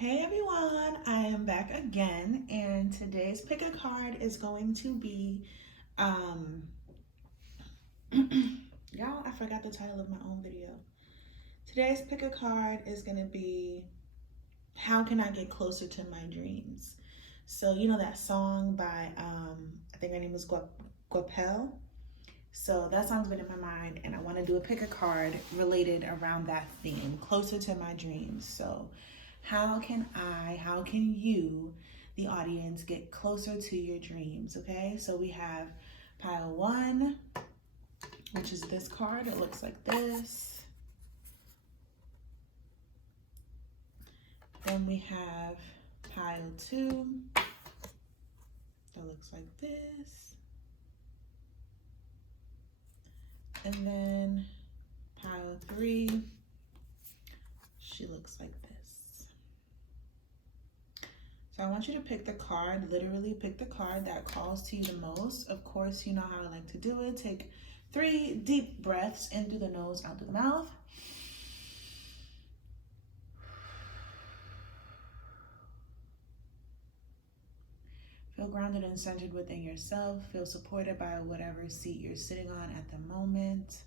Hey everyone, I am back again, and today's pick a card is going to be, y'all, I forgot the title of my own video. Today's pick a card is going to be, how can I get closer to my dreams? So, you know that song by, I think her name is Guapel. So that song's been in my mind, and I want to do a pick a card related around that theme, closer to my dreams. So how can you, the audience, get closer to your dreams? Okay, so we have pile one, which is this card. It looks like this. Then we have pile two, that looks like this. And then pile three, she looks like this. So I want you to pick the card, literally pick the card that calls to you the most. Of course, you know how I like to do it. Take 3 deep breaths in through the nose, out through the mouth. Feel grounded and centered within yourself. Feel supported by whatever seat you're sitting on at the moment.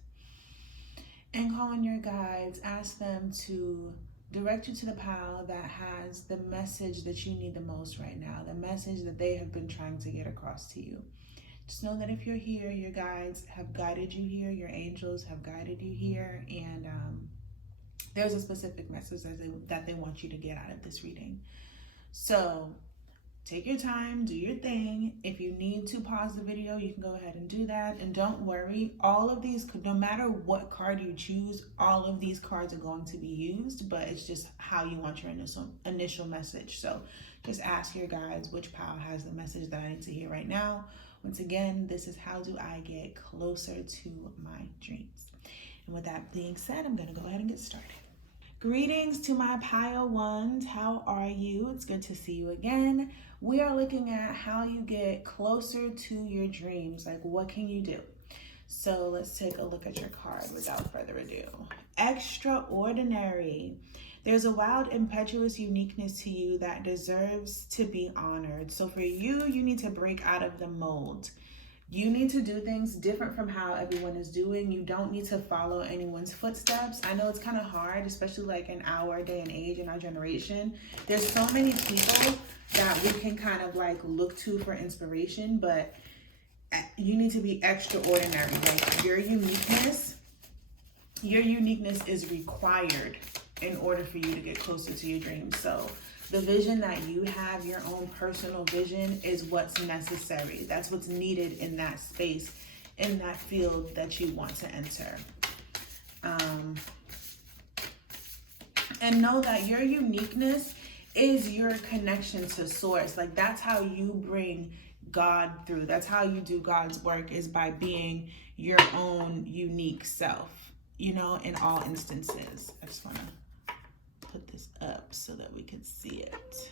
And call on your guides. Ask them to direct you to the pile that has the message that you need the most right now, the message that they have been trying to get across to you. Just know that if you're here, your guides have guided you here, your angels have guided you here, and there's a specific message that they want you to get out of this reading. So take your time, do your thing. If you need to pause the video, you can go ahead and do that. And don't worry, all of these, no matter what card you choose, all of these cards are going to be used, but it's just how you want your initial message. So just ask your guides which pile has the message that I need to hear right now. Once again, this is how do I get closer to my dreams. And with that being said, I'm gonna go ahead and get started. Greetings to my pile ones. How are you? It's good to see you again. We are looking at how you get closer to your dreams. Like, what can you do? So let's take a look at your card without further ado. Extraordinary. There's a wild, impetuous uniqueness to you that deserves to be honored. So for you, you need to break out of the mold. You need to do things different from how everyone is doing. You don't need to follow anyone's footsteps. I know it's kind of hard, especially like in our day and age, in our generation. There's so many people that we can kind of like look to for inspiration, but you need to be extraordinary. Like your uniqueness is required in order for you to get closer to your dreams. So the vision that you have, your own personal vision, is what's necessary. That's what's needed in that space, in that field that you want to enter. And know that your uniqueness is your connection to source. Like, that's how you bring God through. That's how you do God's work, is by being your own unique self, you know, in all instances. I just want to put this up so that we can see it.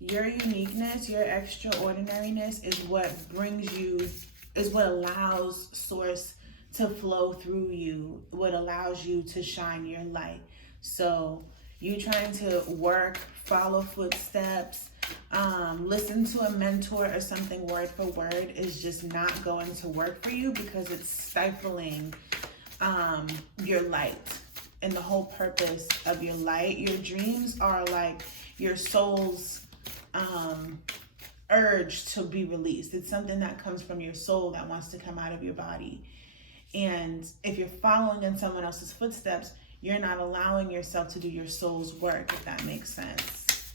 Your uniqueness, your extraordinariness is what brings you, is what allows source to flow through you, what allows you to shine your light. So you trying to work, follow footsteps, listen to a mentor or something word for word is just not going to work for you, because it's stifling your light and the whole purpose of your light. Your dreams are like your soul's urge to be released. It's something that comes from your soul that wants to come out of your body. And if you're following in someone else's footsteps, you're not allowing yourself to do your soul's work, if that makes sense.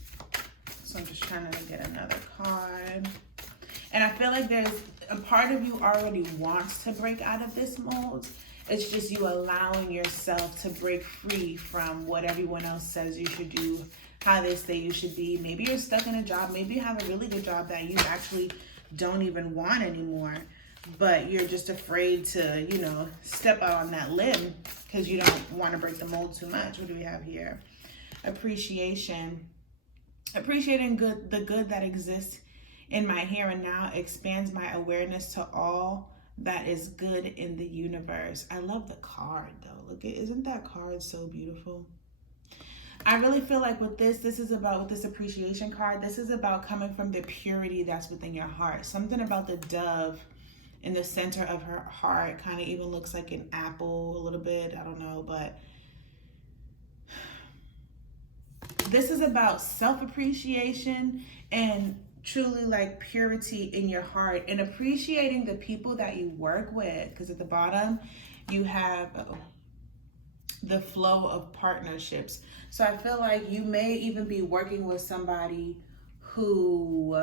So I'm just trying to get another card. And I feel like there's a part of you already wants to break out of this mold. It's just you allowing yourself to break free from what everyone else says you should do, how they say you should be. Maybe you're stuck in a job. Maybe you have a really good job that you actually don't even want anymore, but you're just afraid to, you know, step out on that limb because you don't want to break the mold too much. What do we have here? Appreciation. Appreciating the good that exists in my here and now expands my awareness to all that is good in the universe. I love the card though. Look, isn't that card so beautiful? I really feel like with this is about, with this appreciation card, this is about coming from the purity that's within your heart. Something about the dove in the center of her heart kind of even looks like an apple a little bit. I don't know, but this is about self-appreciation and truly like purity in your heart and appreciating the people that you work with. Because at the bottom, you have the flow of partnerships. So I feel like you may even be working with somebody who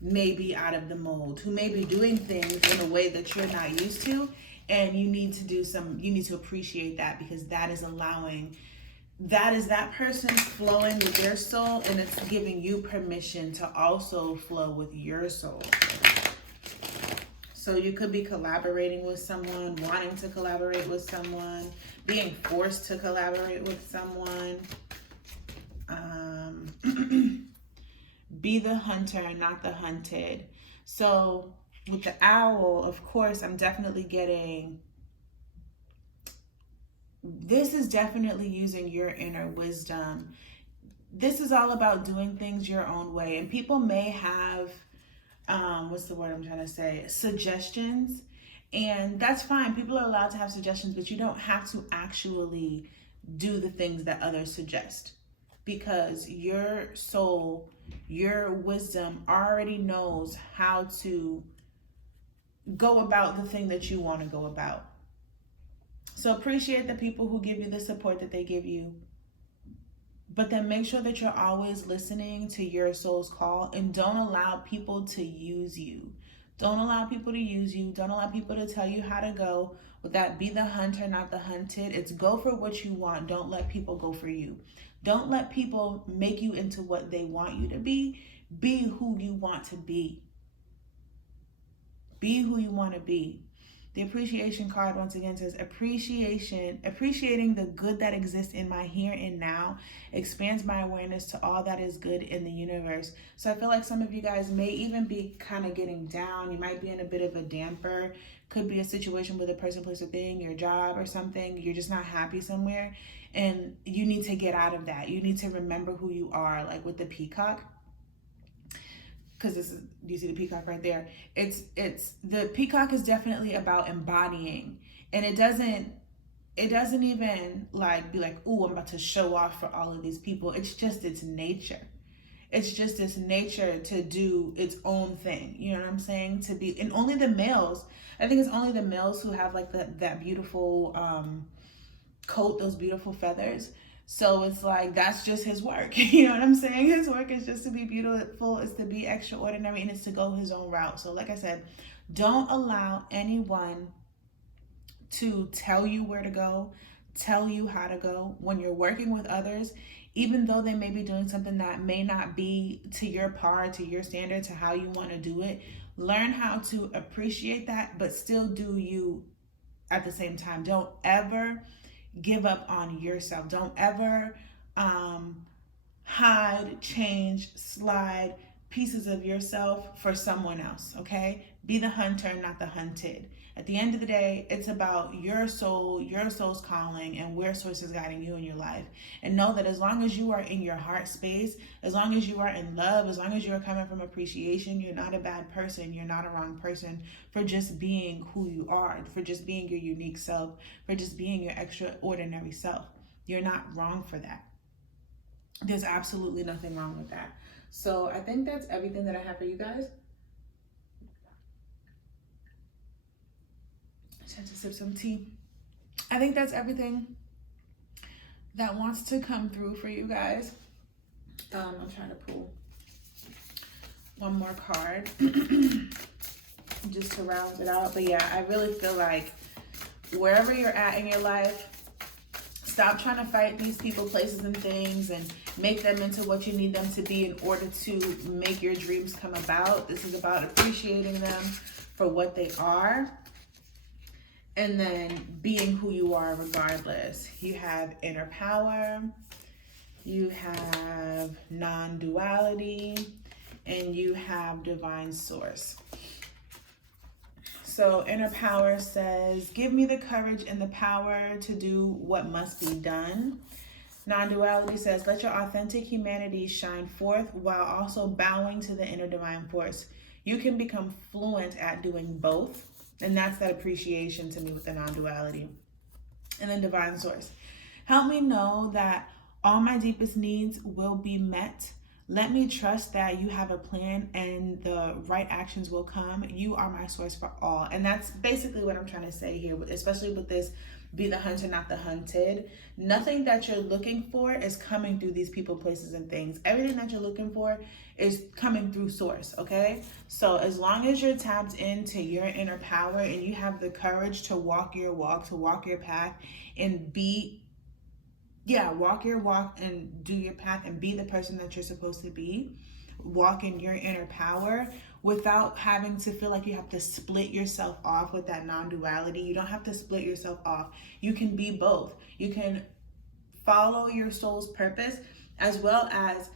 may be out of the mold, who may be doing things in a way that you're not used to. And you need to appreciate that, because that is that person flowing with their soul, and it's giving you permission to also flow with your soul. So you could be collaborating with someone, wanting to collaborate with someone, being forced to collaborate with someone. Be the hunter, not the hunted. So with the owl, of course, I'm definitely getting, this is definitely using your inner wisdom. This is all about doing things your own way. And people may have, what's the word I'm trying to say? Suggestions. And that's fine. People are allowed to have suggestions, but you don't have to actually do the things that others suggest, because your soul, your wisdom already knows how to go about the thing that you want to go about. So appreciate the people who give you the support that they give you. But then make sure that you're always listening to your soul's call, and don't allow people to use you. Don't allow people to use you. Don't allow people to tell you how to go. With that, be the hunter, not the hunted. It's go for what you want. Don't let people go for you. Don't let people make you into what they want you to be. Be who you want to be. Be who you want to be. The appreciation card once again says appreciating the good that exists in my here and now expands my awareness to all that is good in the universe. So I feel like some of you guys may even be kind of getting down. You might be in a bit of a damper. Could be a situation with a person, place, or thing, your job or something. You're just not happy somewhere, and you need to get out of that. You need to remember who you are, like with the peacock. Because this is, you see the peacock right there? It's the peacock is definitely about embodying, and it doesn't even like be like, oh, I'm about to show off for all of these people. It's just its nature. It's just its nature to do its own thing. You know what I'm saying? To be, and only the males, I think it's only the males who have like that beautiful coat, those beautiful feathers. So it's like, that's just his work. You know what I'm saying? His work is just to be beautiful, it's to be extraordinary, and it's to go his own route. So like I said, don't allow anyone to tell you where to go, tell you how to go. When you're working with others, even though they may be doing something that may not be to your par, to your standard, to how you want to do it, learn how to appreciate that, but still do you at the same time. Don't ever give up on yourself. Don't ever hide, change, slide pieces of yourself for someone else, okay? Be the hunter, not the hunted. At the end of the day, it's about your soul, your soul's calling, and where source is guiding you in your life. And know that as long as you are in your heart space, as long as you are in love, as long as you are coming from appreciation, you're not a bad person. You're not a wrong person for just being who you are, for just being your unique self, for just being your extraordinary self. You're not wrong for that. There's absolutely nothing wrong with that. So I think that's everything that I have for you guys. I had to sip some tea. I think that's everything that wants to come through for you guys. I'm trying to pull one more card just to round it out. But yeah, I really feel like wherever you're at in your life, stop trying to fight these people, places, and things and make them into what you need them to be in order to make your dreams come about. This is about appreciating them for what they are, and then being who you are regardless. You have inner power, you have non-duality, and you have divine source. So inner power says, give me the courage and the power to do what must be done. Non-duality says, let your authentic humanity shine forth while also bowing to the inner divine force. You can become fluent at doing both. And that's that appreciation to me with the non-duality. And then divine source. Help me know that all my deepest needs will be met. Let me trust that you have a plan and the right actions will come. You are my source for all. And that's basically what I'm trying to say here, especially with this be the hunter, not the hunted. Nothing that you're looking for is coming through these people, places, and things. Everything that you're looking for is coming through source, okay? So as long as you're tapped into your inner power and you have the courage to walk your walk, to walk your path and walk your walk and do your path and be the person that you're supposed to be, walk in your inner power without having to feel like you have to split yourself off with that non-duality. You don't have to split yourself off. You can be both. You can follow your soul's purpose as well as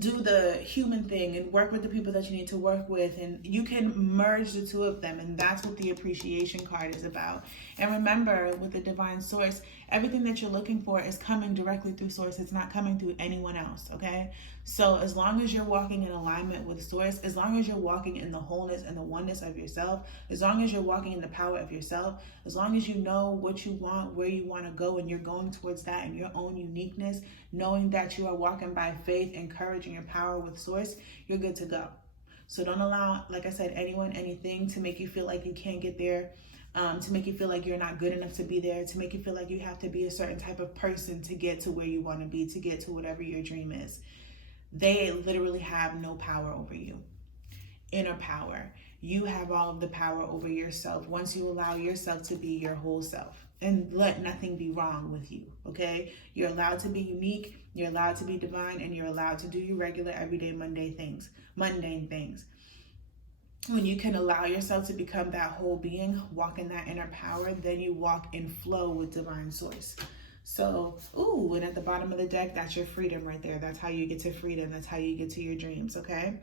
do the human thing and work with the people that you need to work with, and you can merge the two of them. And that's what the appreciation card is about. And remember, with the divine source, everything that you're looking for is coming directly through source. It's not coming through anyone else, okay? So as long as you're walking in alignment with source, as long as you're walking in the wholeness and the oneness of yourself, as long as you're walking in the power of yourself, as long as you know what you want, where you want to go, and you're going towards that in your own uniqueness, knowing that you are walking by faith, encouraging your power with source, you're good to go. So don't allow, like I said, anyone, anything to make you feel like you can't get there, to make you feel like you're not good enough to be there, to make you feel like you have to be a certain type of person to get to where you want to be, to get to whatever your dream is. They literally have no power over you. Inner power. You have all of the power over yourself once you allow yourself to be your whole self and let nothing be wrong with you, okay? You're allowed to be unique, you're allowed to be divine, and you're allowed to do your regular, everyday, mundane things. When you can allow yourself to become that whole being, walk in that inner power, then you walk in flow with divine source. So, and at the bottom of the deck, that's your freedom right there. That's how you get to freedom. That's how you get to your dreams, okay?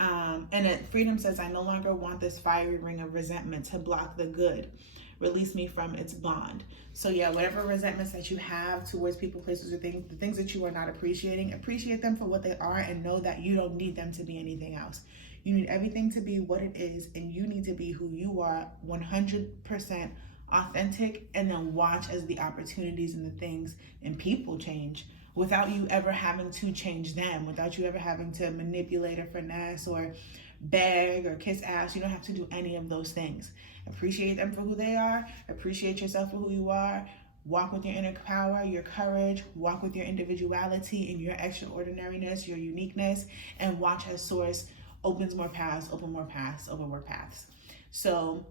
And freedom says, I no longer want this fiery ring of resentment to block the good. Release me from its bond. So yeah, whatever resentments that you have towards people, places, or things, the things that you are not appreciating, appreciate them for what they are and know that you don't need them to be anything else. You need everything to be what it is, and you need to be who you are 100% authentic, and then watch as the opportunities and the things and people change without you ever having to change them, without you ever having to manipulate or finesse or beg or kiss ass. You don't have to do any of those things. Appreciate them for who they are. Appreciate yourself for who you are. Walk with your inner power, your courage. Walk with your individuality and your extraordinariness, your uniqueness, and watch as source opens more paths, open more paths. So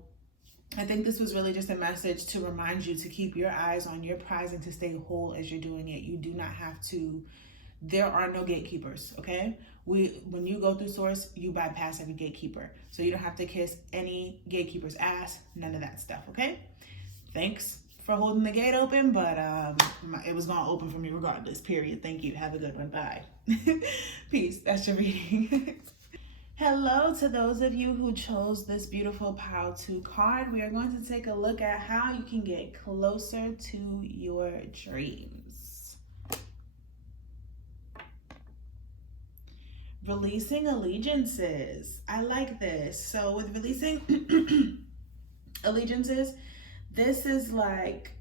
I think this was really just a message to remind you to keep your eyes on your prize and to stay whole as you're doing it. You do not have to, there are no gatekeepers, okay? When you go through source, you bypass every gatekeeper. So you don't have to kiss any gatekeeper's ass, none of that stuff, okay? Thanks for holding the gate open, but it was gonna open for me regardless, period. Thank you, have a good one, bye. Peace, that's your reading. Hello to those of you who chose this beautiful Pile 2 card. We are going to take a look at how you can get closer to your dreams. Releasing allegiances. I like this. So with releasing allegiances, this is like,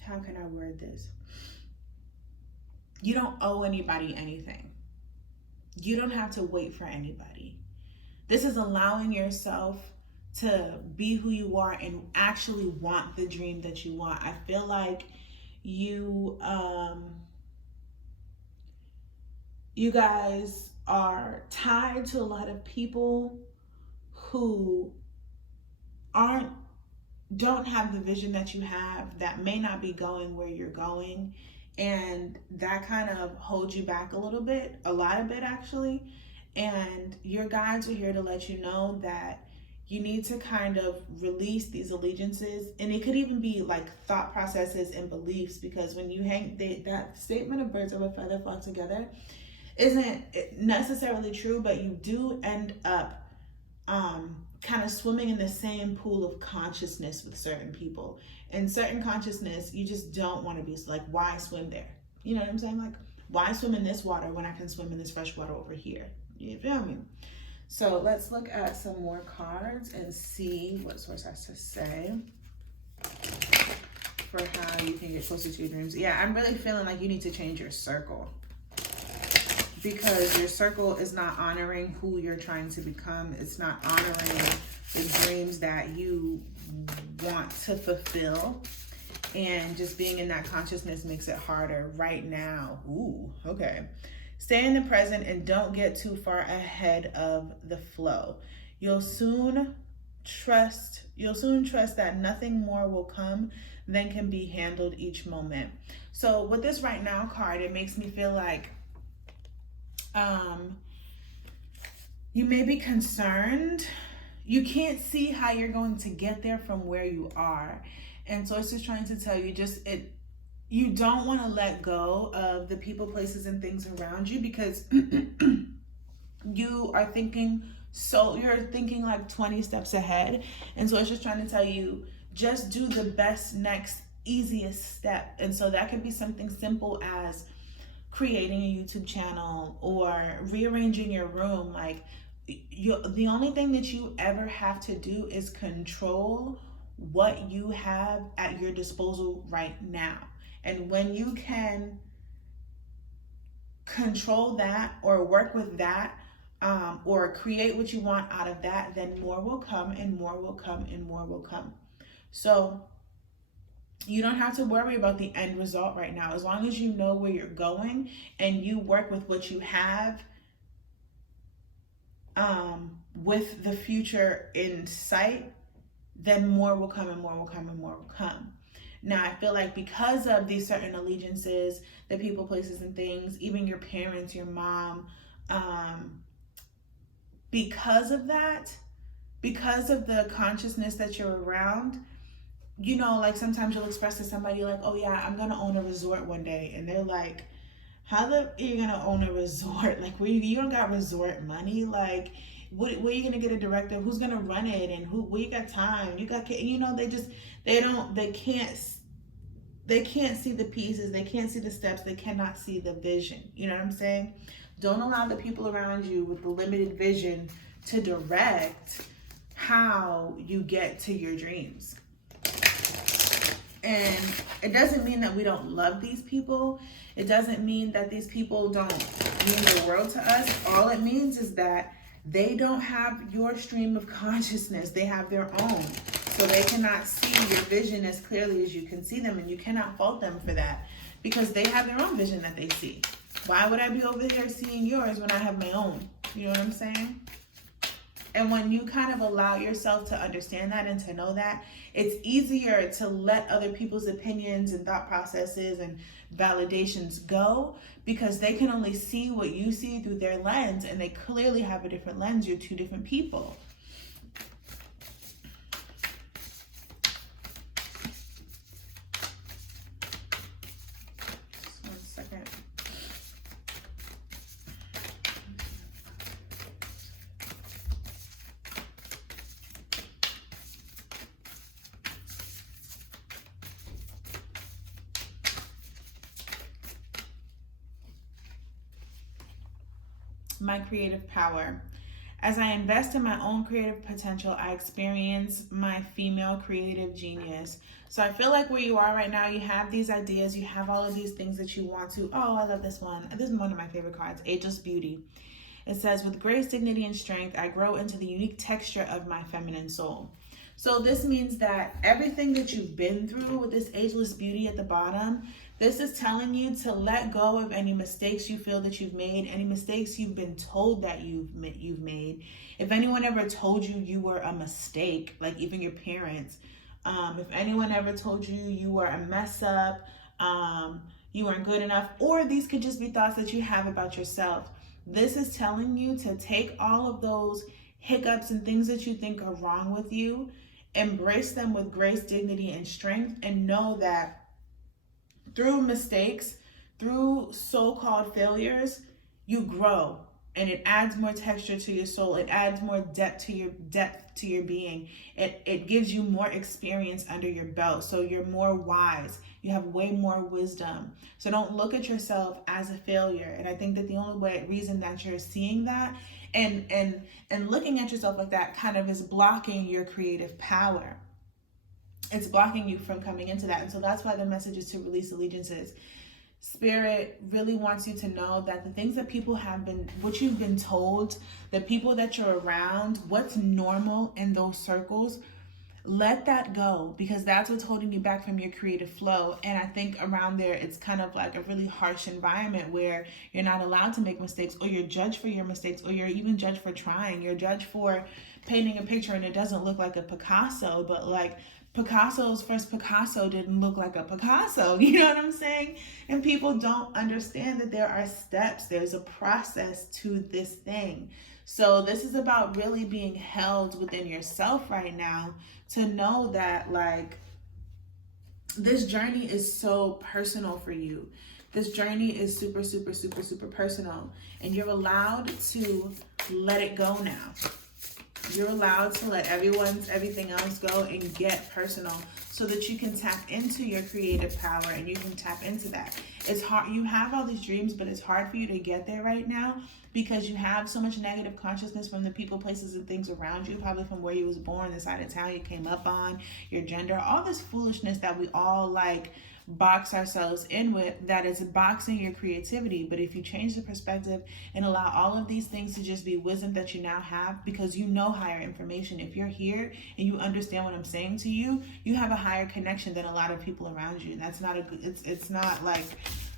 how can I word this? You don't owe anybody anything. You don't have to wait for anybody. This is allowing yourself to be who you are and actually want the dream that you want. I feel like you guys are tied to a lot of people who don't have the vision that you have, that may not be going where you're going. And that kind of holds you back a lot of it actually. And your guides are here to let you know that you need to kind of release these allegiances. And it could even be like thought processes and beliefs, because when you that statement of birds of a feather flock together isn't necessarily true, but you do end up kind of swimming in the same pool of consciousness with certain people. In certain consciousness, you just don't want to be like, why swim there? You know what I'm saying? Like, why swim in this water when I can swim in this fresh water over here? You feel me? So let's look at some more cards and see what source has to say for how you can get closer to your dreams. Yeah, I'm really feeling like you need to change your circle, because your circle is not honoring who you're trying to become. It's not honoring the dreams that you want to fulfill. And just being in that consciousness makes it harder right now. Ooh, okay. Stay in the present and don't get too far ahead of the flow. You'll soon trust that nothing more will come than can be handled each moment. So with this right now card, it makes me feel like you may be concerned. You can't see how you're going to get there from where you are. And so it's just trying to tell you, you don't want to let go of the people, places, and things around you, because you're thinking like 20 steps ahead. And so it's just trying to tell you, just do the best next easiest step. And so that could be something simple as creating a YouTube channel or rearranging your room. Like, the only thing that you ever have to do is control what you have at your disposal right now. And when you can control that or work with that, or create what you want out of that, then more will come and more will come and more will come. So you don't have to worry about the end result right now. As long as you know where you're going and you work with what you have, with the future in sight, then more will come and more will come and more will come. Now, I feel like because of these certain allegiances, the people, places, and things, even your parents, your mom, because of that, because of the consciousness that you're around, you know, like sometimes you'll express to somebody like, oh yeah, I'm gonna own a resort one day. And they're like, how are you gonna own a resort? Like, you don't got resort money? Like, where are you gonna get a director? Who's gonna run it? And where you got time? You got, you know, they can't see the pieces. They can't see the steps. They cannot see the vision. You know what I'm saying? Don't allow the people around you with the limited vision to direct how you get to your dreams. And it doesn't mean that we don't love these people. It doesn't mean that these people don't mean the world to us. All it means is that they don't have your stream of consciousness. They have their own. So they cannot see your vision as clearly as you can see them, and you cannot fault them for that, because they have their own vision that they see. Why would I be over here seeing yours when I have my own? You know what I'm saying? And when you kind of allow yourself to understand that and to know that, it's easier to let other people's opinions and thought processes and validations go, because they can only see what you see through their lens, and they clearly have a different lens. You're two different people. Just 1 second. My creative power. As I invest in my own creative potential, I experience my female creative genius. So I feel like where you are right now, you have these ideas, you have all of these things that you want to. Oh, I love this one. This is one of my favorite cards, Ageless Beauty. It says, with grace, dignity, and strength, I grow into the unique texture of my feminine soul. So this means that everything that you've been through with this ageless beauty at the bottom, this is telling you to let go of any mistakes you feel that you've made, any mistakes you've been told that you've made. If anyone ever told you you were a mistake, like even your parents, if anyone ever told you you were a mess up, you weren't good enough, or these could just be thoughts that you have about yourself. This is telling you to take all of those hiccups and things that you think are wrong with you, embrace them with grace, dignity, and strength, and know that through mistakes, through so-called failures, you grow. and it adds more texture to your soul. It adds more depth to your being. It gives you more experience under your belt, so you're more wise. You have way more wisdom. So don't look at yourself as a failure. And I think that the only reason that you're seeing that and looking at yourself like that kind of is blocking your creative power. It's blocking you from coming into that. And so that's why the message is to release allegiances. Spirit really wants you to know that the things that people have been, what you've been told, the people that you're around, what's normal in those circles, let that go, because that's what's holding you back from your creative flow. And I think around there, it's kind of like a really harsh environment where you're not allowed to make mistakes, or you're judged for your mistakes, or you're even judged for trying. You're judged for painting a picture and it doesn't look like a Picasso, but like Picasso's first Picasso didn't look like a Picasso. You know what I'm saying? And people don't understand that there are steps. There's a process to this thing. So this is about really being held within yourself right now to know that like this journey is so personal for you. This journey is super, super, super, super personal. And you're allowed to let it go now. You're allowed to let everything else go and get personal so that you can tap into your creative power and you can tap into that. It's hard. You have all these dreams, but it's hard for you to get there right now because you have so much negative consciousness from the people, places, and things around you, probably from where you was born, the side of town you came up on, your gender, all this foolishness that we all like box ourselves in with, that is boxing your creativity. But if you change the perspective and allow all of these things to just be wisdom that you now have, because you know higher information. If you're here and you understand what I'm saying to you, you have a higher connection than a lot of people around you. That's not a good, it's not like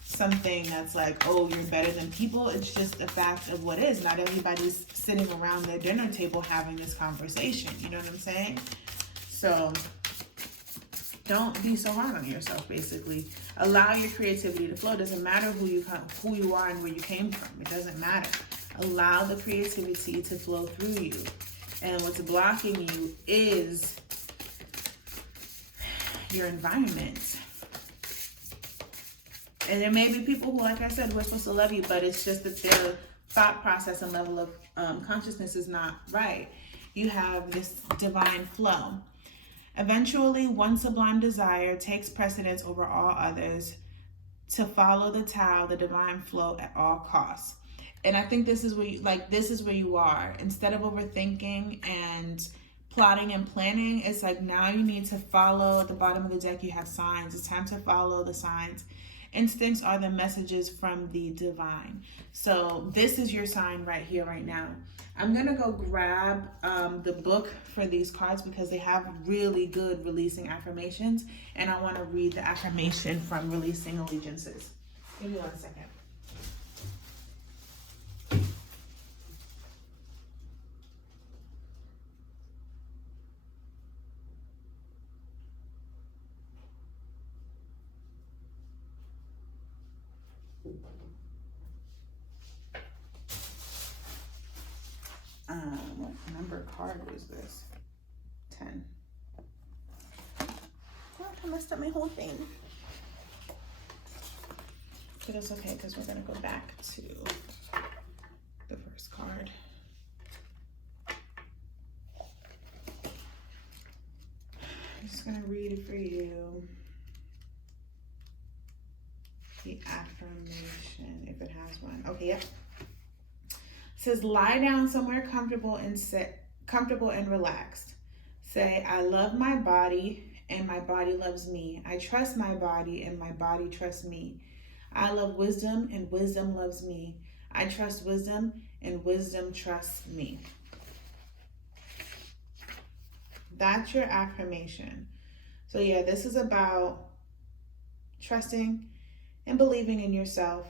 something that's like, oh, you're better than people. It's just a fact of what is. Not everybody's sitting around their dinner table having this conversation. You know what I'm saying? So don't be so hard on yourself, basically. Allow your creativity to flow. It doesn't matter who you are and where you came from. It doesn't matter. Allow the creativity to flow through you. And what's blocking you is your environment. And there may be people who, like I said, who are supposed to love you, but it's just that their thought process and level of consciousness is not right. You have this divine flow. Eventually, one sublime desire takes precedence over all others to follow the Tao, the divine flow, at all costs. And I think this is where you are. Instead of overthinking and plotting and planning, it's like now you need to follow. At the bottom of the deck, you have signs. It's time to follow the signs. Instincts are the messages from the divine. So this is your sign right here, right now. I'm going to go grab the book for these cards because they have really good releasing affirmations. And I want to read the affirmation from Releasing Allegiances. Give me 1 second. What number card was this? 10. Oh, I messed up my whole thing. But it's okay because we're going to go back to the first card. I'm just going to read it for you. The affirmation, if it has one. Okay, yep. It says, lie down somewhere comfortable and relaxed. Say, I love my body and my body loves me. I trust my body and my body trusts me. I love wisdom and wisdom loves me. I trust wisdom and wisdom trusts me. That's your affirmation. So yeah, this is about trusting and believing in yourself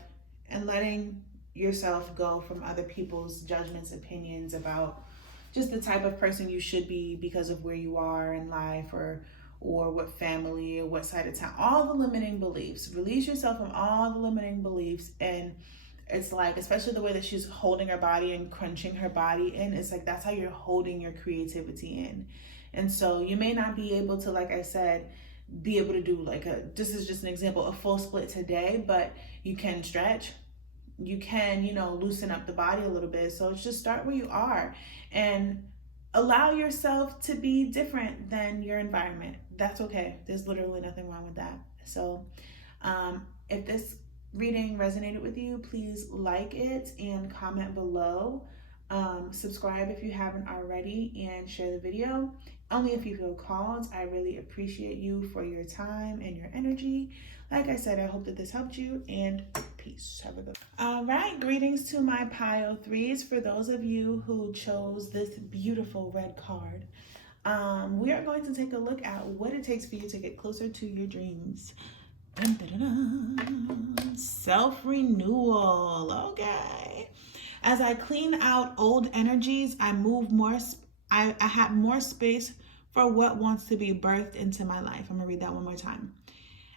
and letting yourself go from other people's judgments, opinions about just the type of person you should be because of where you are in life or what family or what side of town. All the limiting beliefs. Release yourself from all the limiting beliefs. And it's like, especially the way that she's holding her body and crunching her body in, it's like that's how you're holding your creativity in. And so you may not be able to, like I said, be able to do like this is just an example, a full split today, but you can stretch. you can, you know, loosen up the body a little bit. So just start where you are and allow yourself to be different than your environment. That's okay. There's literally nothing wrong with that. So if this reading resonated with you, please like it and comment below. Subscribe if you haven't already, and share the video. Only if you feel called. I really appreciate you for your time and your energy. Like I said, I hope that this helped you, and peace. Have a good one. All right, greetings to my pile threes. For those of you who chose this beautiful red card, we are going to take a look at what it takes for you to get closer to your dreams. Dun, dun, dun, dun. Self-renewal. Okay. As I clean out old energies, I move more. I have more space for what wants to be birthed into my life. I'm gonna read that one more time.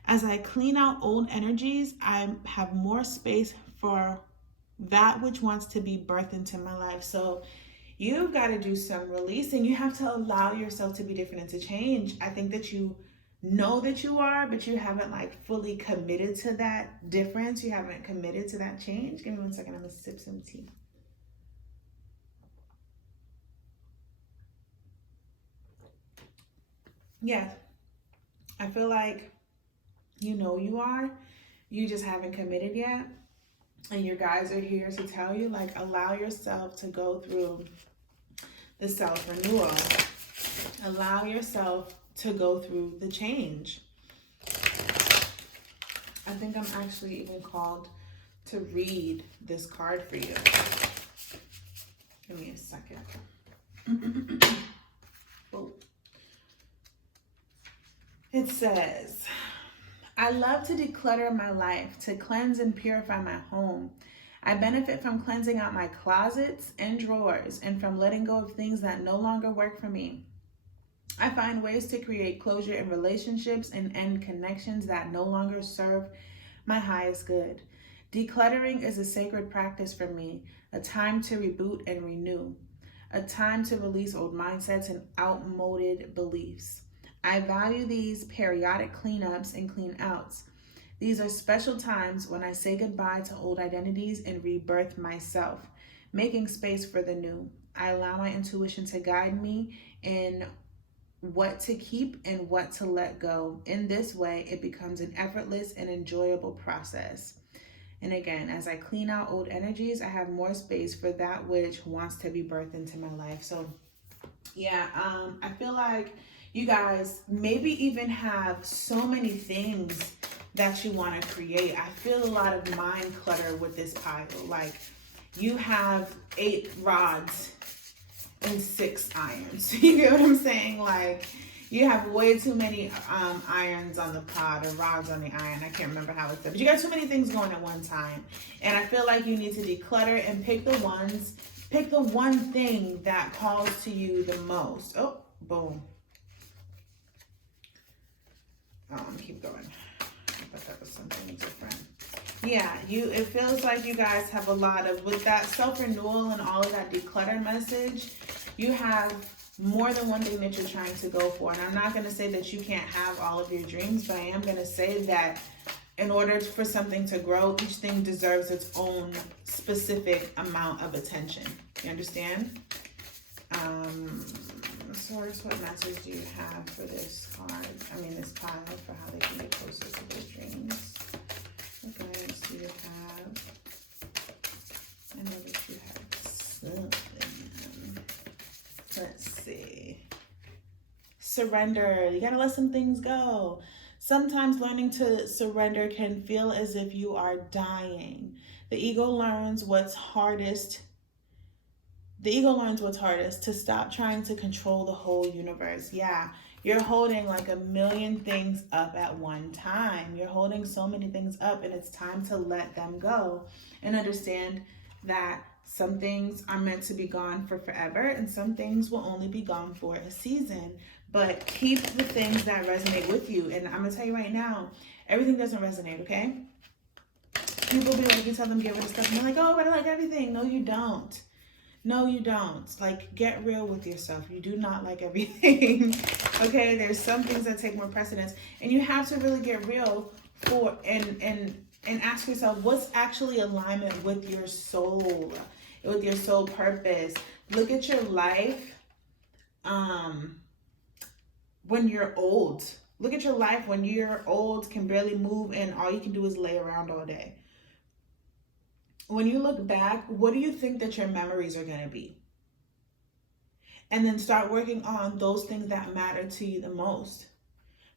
As I clean out old energies, I have more space for that which wants to be birthed into my life. So you've got to do some releasing. You have to allow yourself to be different and to change. I think that you know that you are, but you haven't like fully committed to that difference. You haven't committed to that change. Give me 1 second. I'm gonna sip some tea. Yeah, I feel like you know you are. You just haven't committed yet. And your guides are here to tell you, like, allow yourself to go through the self-renewal. Allow yourself to go through the change. I think I'm actually even called to read this card for you. Give me a second. Oh. It says, I love to declutter my life, to cleanse and purify my home. I benefit from cleansing out my closets and drawers and from letting go of things that no longer work for me. I find ways to create closure in relationships and end connections that no longer serve my highest good. Decluttering is a sacred practice for me, a time to reboot and renew, a time to release old mindsets and outmoded beliefs. I value these periodic cleanups and clean outs. These are special times when I say goodbye to old identities and rebirth myself, making space for the new. I allow my intuition to guide me in what to keep and what to let go. In this way, it becomes an effortless and enjoyable process. And again, as I clean out old energies, I have more space for that which wants to be birthed into my life. So yeah, I feel like you guys maybe even have so many things that you want to create. I feel a lot of mind clutter with this pile. Like you have 8 rods and 6 irons. You get what I'm saying? Like you have way too many irons on the pot or rods on the iron. I can't remember how it's said, but you got too many things going at one time. And I feel like you need to declutter and pick the one thing that calls to you the most. Oh, boom. Keep going. I thought that was something different. Yeah, it feels like you guys have a lot of, with that self-renewal and all of that declutter message, you have more than one thing that you're trying to go for. And I'm not going to say that you can't have all of your dreams, but I am going to say that in order for something to grow, each thing deserves its own specific amount of attention. You understand? Source, what message do you have for this card? I mean, this pile, for how they can get closer to their dreams. What guidance do you have? I know that you have something. Let's see. Surrender. You gotta let some things go. Sometimes learning to surrender can feel as if you are dying. The ego learns what's hardest. To stop trying to control the whole universe. Yeah, you're holding like a million things up at one time. You're holding so many things up, and it's time to let them go and understand that some things are meant to be gone for forever and some things will only be gone for a season. But keep the things that resonate with you. And I'm gonna tell you right now, everything doesn't resonate, okay? People be like, you tell them get rid of stuff, and they're like, oh, but I like everything. No, you don't. No, you don't. Like, get real with yourself. You do not like everything. Okay, there's some things that take more precedence, and you have to really get real and and ask yourself, what's actually alignment with your soul, with your soul purpose. Look at your life when you're old. Look at your life when you're old, can barely move, and all you can do is lay around all day. When you look back, what do you think that your memories are going to be? And then start working on those things that matter to you the most.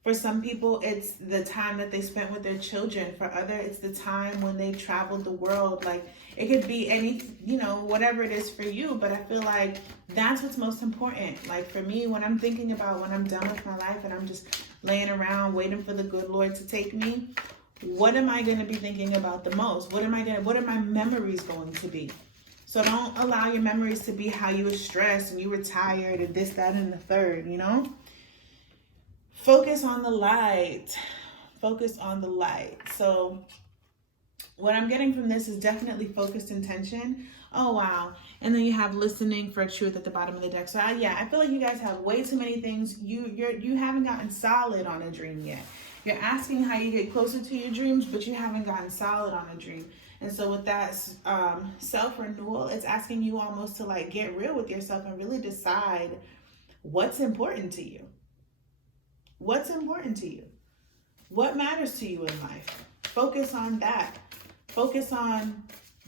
For some people, it's the time that they spent with their children. For others, it's the time when they traveled the world. Like, it could be any, whatever it is for you. But I feel like that's what's most important. Like, for me, when I'm thinking about when I'm done with my life and I'm just laying around waiting for the good Lord to take me, what am I going to be thinking about the most? What are my memories going to be? So don't allow your memories to be how you were stressed and you were tired and this, that, and the third, Focus on the light. Focus on the light. So what I'm getting from this is definitely focused intention. Oh, wow. And then you have listening for truth at the bottom of the deck. So I feel like you guys have way too many things. You haven't gotten solid on a dream yet. You're asking how you get closer to your dreams, but you haven't gotten solid on a dream. And so with that self-renewal, it's asking you almost to like get real with yourself and really decide what's important to you. What's important to you? What matters to you in life? Focus on that. Focus on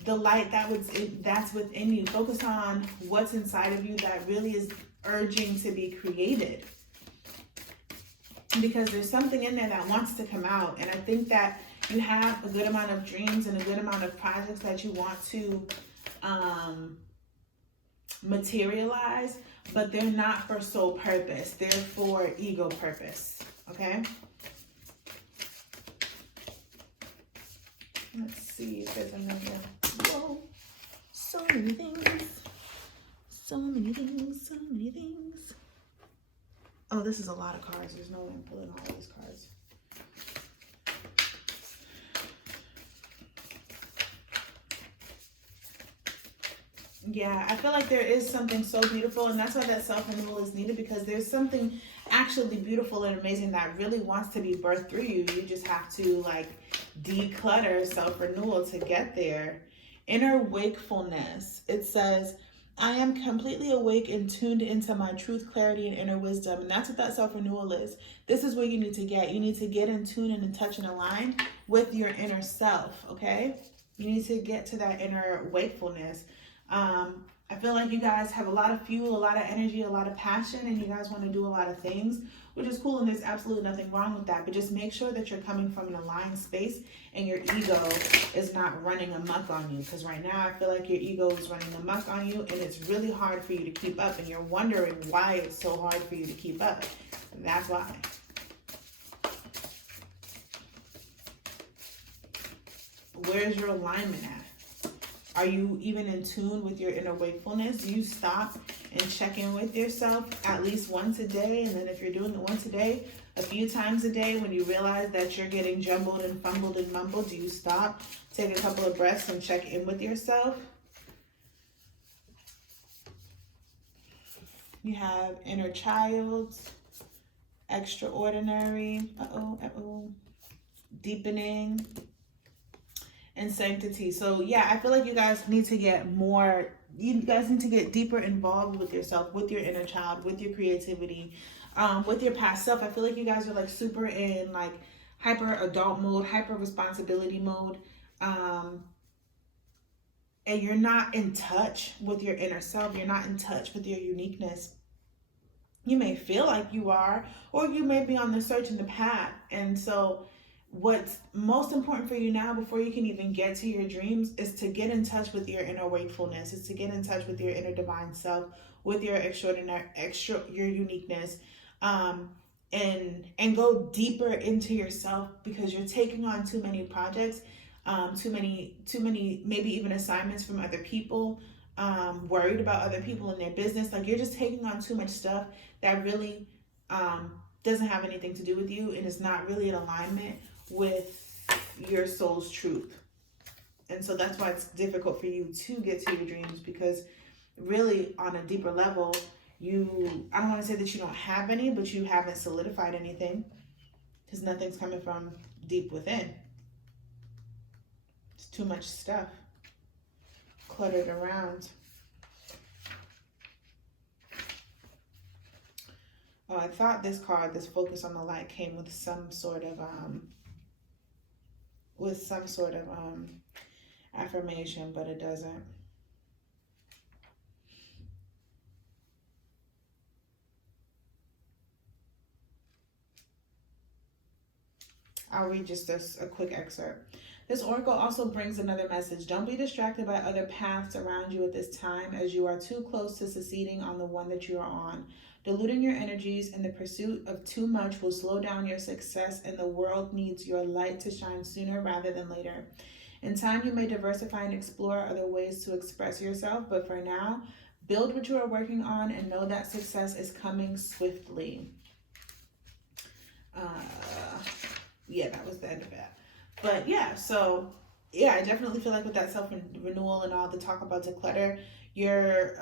the light that's within you. Focus on what's inside of you that really is urging to be created. Because there's something in there that wants to come out. And I think that you have a good amount of dreams and a good amount of projects that you want to materialize, but they're not for soul purpose. They're for ego purpose. Okay? Let's see if there's another. Whoa. So many things. So many things. So many things. Oh, this is a lot of cards. There's no way I'm pulling all these cards. Yeah, I feel like there is something so beautiful, and that's why that self-renewal is needed, because there's something actually beautiful and amazing that really wants to be birthed through you. You just have to like declutter self-renewal to get there. Inner wakefulness. It says, I am completely awake and tuned into my truth, clarity, and inner wisdom. And that's what that self-renewal is. This is where you need to get. You need to get in tune and in touch and align with your inner self, okay? You need to get to that inner wakefulness. I feel like you guys have a lot of fuel, a lot of energy, a lot of passion, and you guys want to do a lot of things, which is cool, and there's absolutely nothing wrong with that. But just make sure that you're coming from an aligned space and your ego is not running amok on you. Because right now I feel like your ego is running amok on you, and it's really hard for you to keep up, and you're wondering why it's so hard for you to keep up. And that's why. Where's your alignment at? Are you even in tune with your inner wakefulness? Do you stop and check in with yourself at least once a day? And then if you're doing it once a day, a few times a day, when you realize that you're getting jumbled and fumbled and mumbled, do you stop, take a couple of breaths, and check in with yourself? You have inner child, extraordinary, deepening, and sanctity. So yeah, I feel like you guys need to get more, you guys need to get deeper involved with yourself, with your inner child, with your creativity, with your past self. I feel like you guys are like super in like hyper adult mode, hyper responsibility mode, and you're not in touch with your inner self. You're not in touch with your uniqueness. You may feel like you are, or you may be on the search and the path. And so what's most important for you now, before you can even get to your dreams, is to get in touch with your inner wakefulness, is to get in touch with your inner divine self, with your your uniqueness, and go deeper into yourself, because you're taking on too many projects, too many, maybe even assignments from other people, worried about other people and their business. Like, you're just taking on too much stuff that really doesn't have anything to do with you, and is not really in alignment with your soul's truth. And so that's why it's difficult for you to get to your dreams, because really on a deeper level, I don't want to say that you don't have any, but you haven't solidified anything, because nothing's coming from deep within. too much stuff cluttered around. Oh, I thought this card, this focus on the light, came with some sort of affirmation, but it doesn't. I'll read just a quick excerpt. This oracle also brings another message. Don't be distracted by other paths around you at this time, as you are too close to succeeding on the one that you are on. Diluting your energies in the pursuit of too much will slow down your success, and the world needs your light to shine sooner rather than later. In time, you may diversify and explore other ways to express yourself, but for now, build what you are working on and know that success is coming swiftly. Yeah, that was the end of that. But yeah, so yeah, I definitely feel like with that self-renewal and all the talk about declutter, you're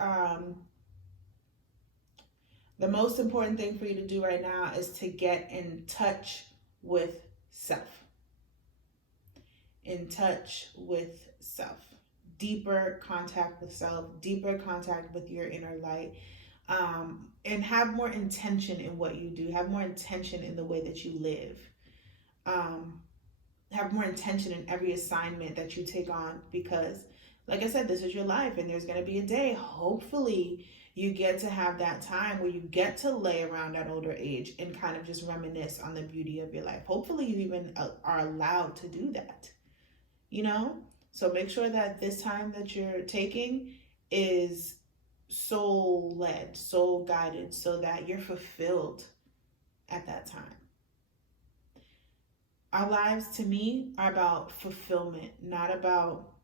the most important thing for you to do right now is to get in touch with self. In touch with self. Deeper contact with self, deeper contact with your inner light. And have more intention in what you do. Have more intention in the way that you live. Have more intention in every assignment that you take on, because like I said, this is your life, and there's going to be a day, hopefully, you get to have that time where you get to lay around at older age and kind of just reminisce on the beauty of your life. Hopefully you even are allowed to do that, you know? So make sure that this time that you're taking is soul-led, soul-guided, so that you're fulfilled at that time. Our lives, to me, are about fulfillment, not about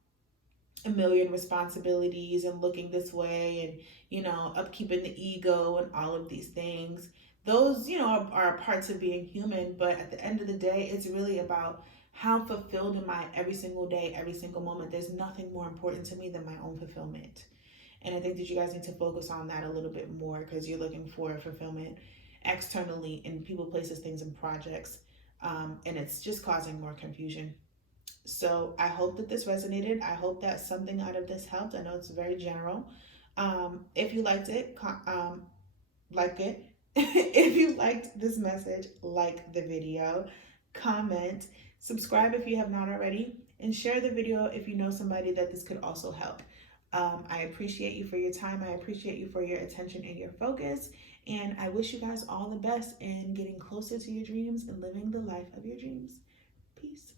a million responsibilities and looking this way and, you know, upkeeping the ego and all of these things. Those, you know, are parts of being human, but at the end of the day, it's really about how fulfilled am I every single day, every single moment. There's nothing more important to me than my own fulfillment. And I think that you guys need to focus on that a little bit more, because you're looking for fulfillment externally in people, places, things, and projects. And it's just causing more confusion. So I hope that this resonated. I hope that something out of this helped. I know it's very general. If you liked it, like it. If you liked this message, like the video, comment, subscribe if you have not already, and share the video if you know somebody that this could also help. I appreciate you for your time. I appreciate you for your attention and your focus. And I wish you guys all the best in getting closer to your dreams and living the life of your dreams. Peace.